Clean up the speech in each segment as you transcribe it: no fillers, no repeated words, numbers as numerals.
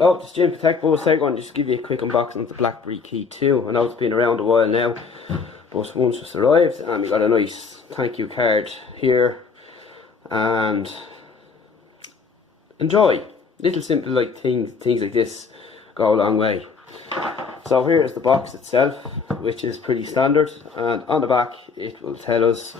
Hello, this is Jim for Tech Buzz. I'm going to just give you a quick unboxing of the BlackBerry Key 2. I know it's been around a while now, but once just arrived, and we got a nice thank you card here. And enjoy. Little simple like things like this go a long way. So here is the box itself, which is pretty standard, and on the back it will tell us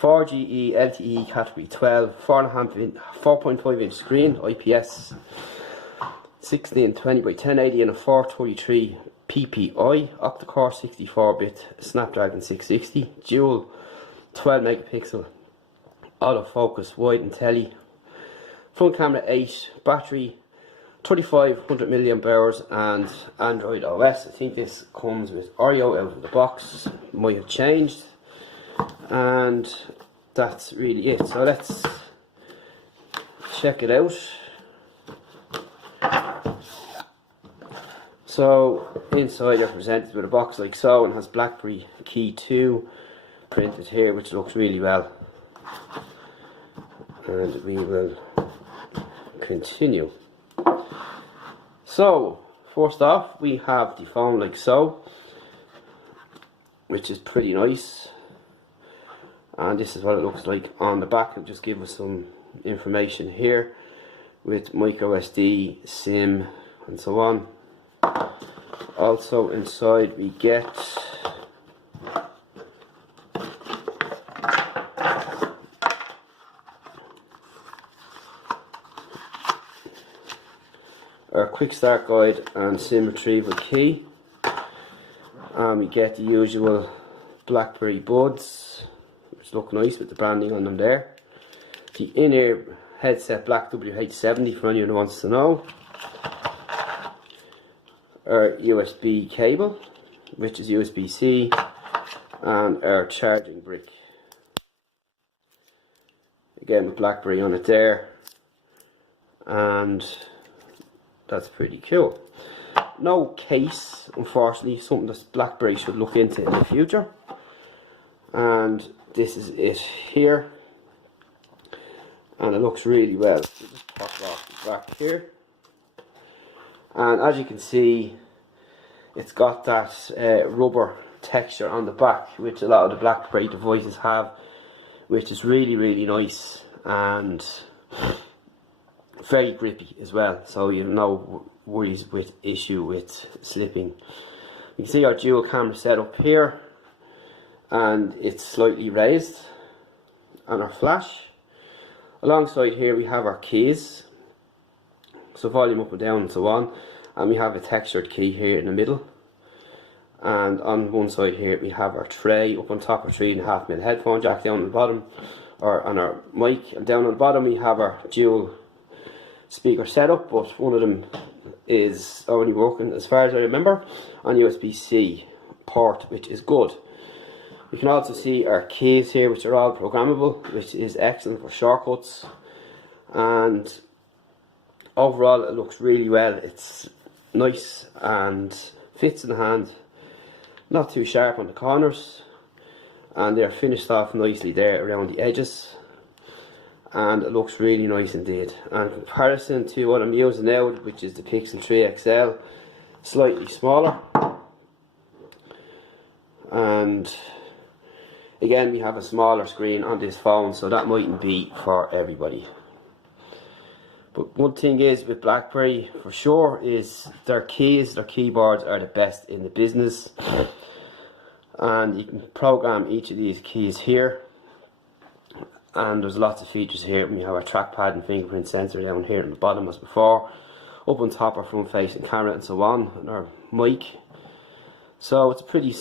4GE LTE category 12, 4.5 inch screen, IPS, 1620 by 1080 and a 433 PPI, octa-core 64-bit Snapdragon 660, dual 12 megapixel autofocus wide and tele, front camera 8, battery 3500 milliamp hours, and Android OS. I think this comes with Oreo out of the box, might have changed, and that's really it. So let's check it out. So inside they're presented with a box like so, and has BlackBerry Key 2 printed here, which looks really well. And we will continue. So first off, we have the phone like so, which is pretty nice, and this is what it looks like on the back. It'll just give us some information here with micro SD, SIM and so on. Also inside we get our quick start guide and SIM retrieval key, and we get the usual BlackBerry buds, which look nice with the branding on them there. The in-ear headset Black WH70 for anyone who wants to know. Our USB cable, which is USB-C, and our charging brick. Again with BlackBerry on it there, and that's pretty cool. No case, unfortunately, something that BlackBerry should look into in the future. And this is it here, and it looks really well. So just pop it off the back here, and as you can see, it's got that rubber texture on the back, which a lot of the BlackBerry devices have, which is really nice and very grippy as well, so you have no worries with issue with slipping. You can see our dual camera setup here, and it's slightly raised, and our flash. Alongside here we have our keys, so volume up and down and so on, and we have a textured key here in the middle. And on one side here we have our tray. Up on top, our 3.5mm headphone jack. Down on the bottom, or on our mic, and down on the bottom we have our dual speaker setup, but one of them is only working, as far as I remember, on USB-C port, which is good. You can also see our keys here, which are all programmable, which is excellent for shortcuts. And overall it looks really well. It's nice and fits in the hand, not too sharp on the corners, and they're finished off nicely there around the edges, and it looks really nice indeed. And in comparison to what I'm using now, which is the Pixel 3 XL, slightly smaller, and again we have a smaller screen on this phone, so that mightn't be for everybody. But one thing is with BlackBerry for sure is their keys, their keyboards are the best in the business, and you can program each of these keys here, and there's lots of features here. We have our trackpad and fingerprint sensor down here at the bottom as before, up on top our front facing camera and so on, and our mic. So it's a pretty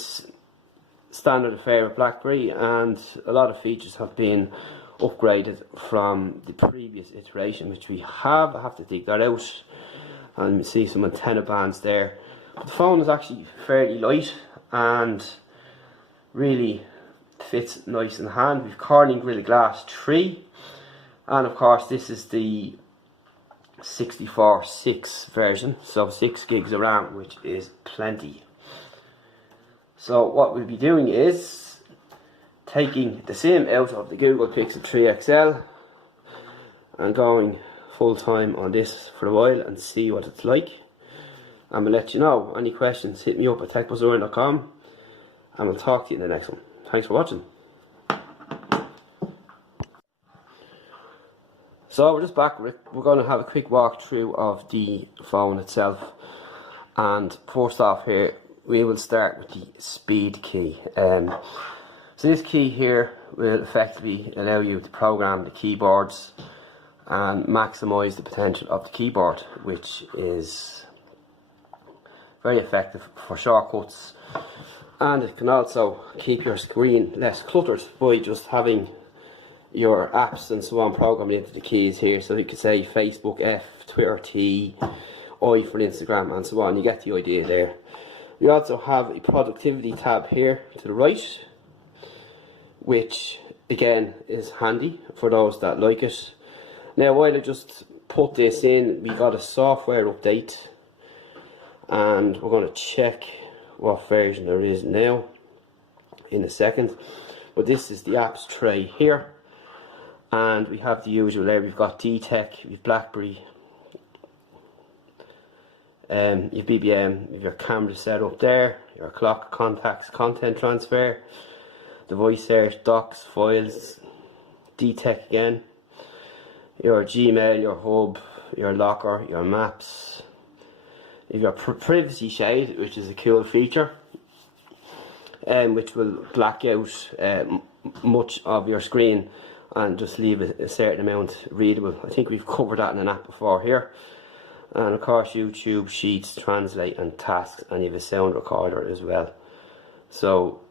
standard affair with BlackBerry, and a lot of features have been upgraded from the previous iteration, which we have. I have to dig that out, and you see some antenna bands there. But the phone is actually fairly light and really fits nice in the hand. We've Corning Gorilla Glass 3, and of course this is the 64/6 version, so 6 gigs of RAM, which is plenty. So what we'll be doing is taking the SIM out of the Google Pixel 3 XL and going full time on this for a while and see what it's like. And we'll let you know. Any questions, hit me up at techbuzzlearn.com, and we'll talk to you in the next one. Thanks for watching. So we're just back. We're going to have a quick walkthrough of the phone itself. And first off here, we will start with the speed key. So this key here will effectively allow you to program the keyboards and maximise the potential of the keyboard, which is very effective for shortcuts. And it can also keep your screen less cluttered by just having your apps and so on programmed into the keys here. So you could say Facebook F, Twitter T, I for Instagram and so on. You get the idea there. We also have a productivity tab here to the right, which again is handy for those that like it. Now while I just put this in, we got a software update and we're going to check what version there is now in a second. But this is the apps tray here, and we have the usual there. We've got D-Tech, we've BlackBerry, you've BBM, you've your camera set up there, your clock, contacts, content transfer, device search, docs, files, D-Tech again, your Gmail, your hub, your locker, your maps. You've got privacy shade, which is a cool feature, which will black out much of your screen and just leave a certain amount readable. I think we've covered that in an app before here. And of course YouTube, Sheets, Translate and Tasks, and you have a sound recorder as well. So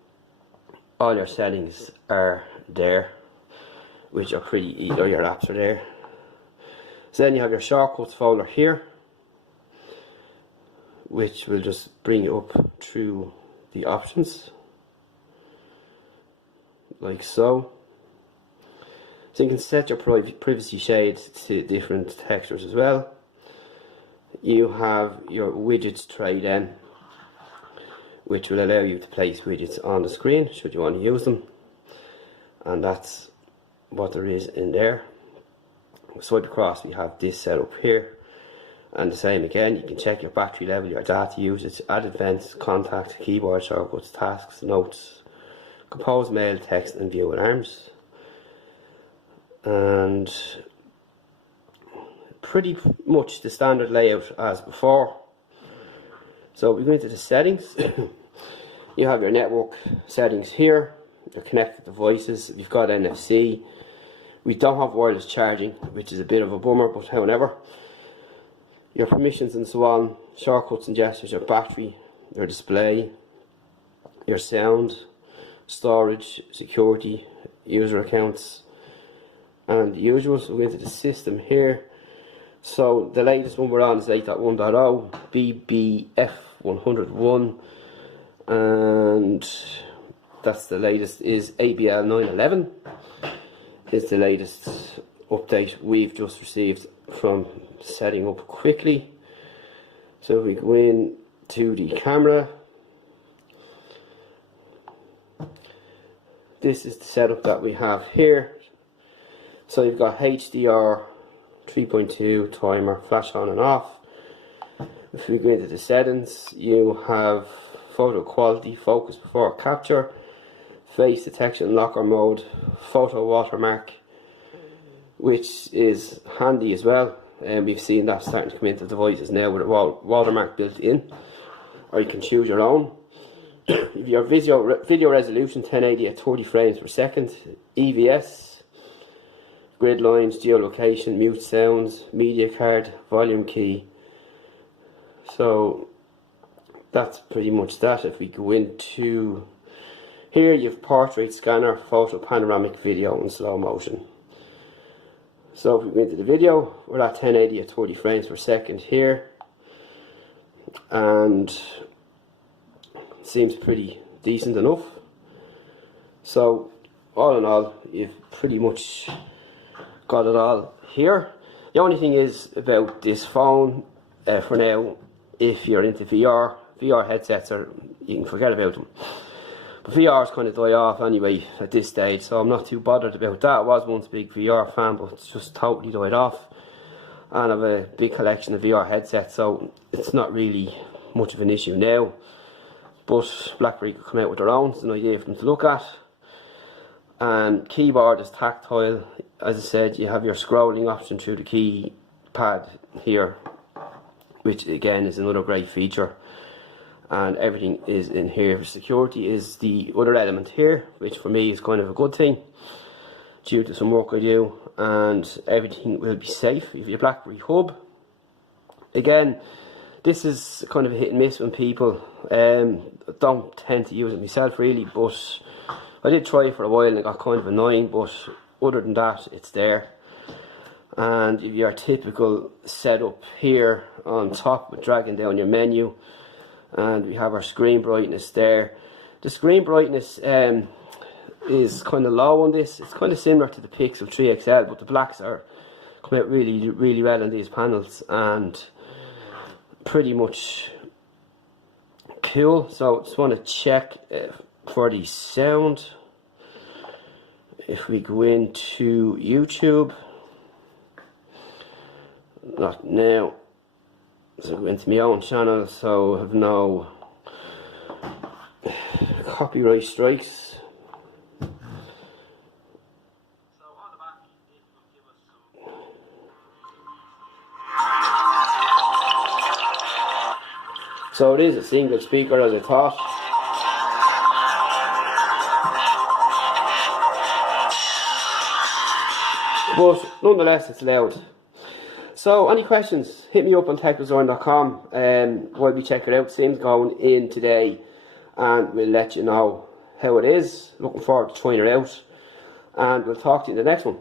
all your settings are there, which are pretty easy, or your apps are there. So then you have your shortcuts folder here, which will just bring you up through the options, like so. So you can set your privacy shades to different textures as well. You have your widgets tray then, which will allow you to place widgets on the screen should you want to use them, and that's what there is in there. Swipe across, we have this set up here, and the same again. You can check your battery level, your data usage, add events, contacts, keyboard shortcuts, tasks, notes, compose mail, text and view alarms. And pretty much the standard layout as before. So we go into the settings. You have your network settings here, your connected devices. We've got NFC. We don't have wireless charging, which is a bit of a bummer, but however, your permissions and so on, shortcuts and gestures, your battery, your display, your sound, storage, security, user accounts, and the usual. So we go into the system here. So the latest one we're on is 8.1.0 BBF101, and that's the latest is ABL 911 is the latest update we've just received from setting up quickly. So if we go in to the camera, this is the setup that we have here. So you've got HDR 3.2 timer, flash on and off. If we go into the settings, you have photo quality, focus before capture, face detection, locker mode, photo watermark, which is handy as well. And we've seen that starting to come into devices now with a watermark built in, or you can choose your own. Your video resolution 1080 at 30 frames per second, EVS, grid lines, geolocation, mute sounds, media card, volume key. So that's pretty much that. If we go into here, you have portrait scanner, photo, panoramic video and slow motion. So if we go into the video, we're at 1080 at 30 frames per second here, and it seems pretty decent enough. So all in all, you've pretty much got it all here. The only thing is about this phone for now, if you're into VR headsets, you can forget about them. But VR's kind of die off anyway at this stage, so I'm not too bothered about that. I was once a big VR fan, but it's just totally died off. and I've a big collection of VR headsets, so it's not really much of an issue now. But BlackBerry could come out with their own. It's an idea for them to look at. And keyboard is tactile. As I said, you have your scrolling option through the keypad here, which again is another great feature. And everything is in here. Security is the other element here, which for me is kind of a good thing due to some work I do, and everything will be safe. If you have a BlackBerry hub, again, this is kind of a hit and miss when people don't tend to use it myself really, but I did try it for a while and it got kind of annoying, but other than that, it's there. And if your typical setup here on top with dragging down your menu, and we have our screen brightness there. The screen brightness is kind of low on this. It's kind of similar to the Pixel 3 XL, but the blacks are come out really well on these panels and pretty much cool. So just want to check for the sound. If we go into YouTube, not now. So I go into my own channel, so I have no copyright strikes. So it is a single speaker as I thought. But nonetheless it's loud. So any questions, hit me up on techdesign.com while we check it out. Sim's going in today and we'll let you know how it is. Looking forward to trying it out, and we'll talk to you in the next one.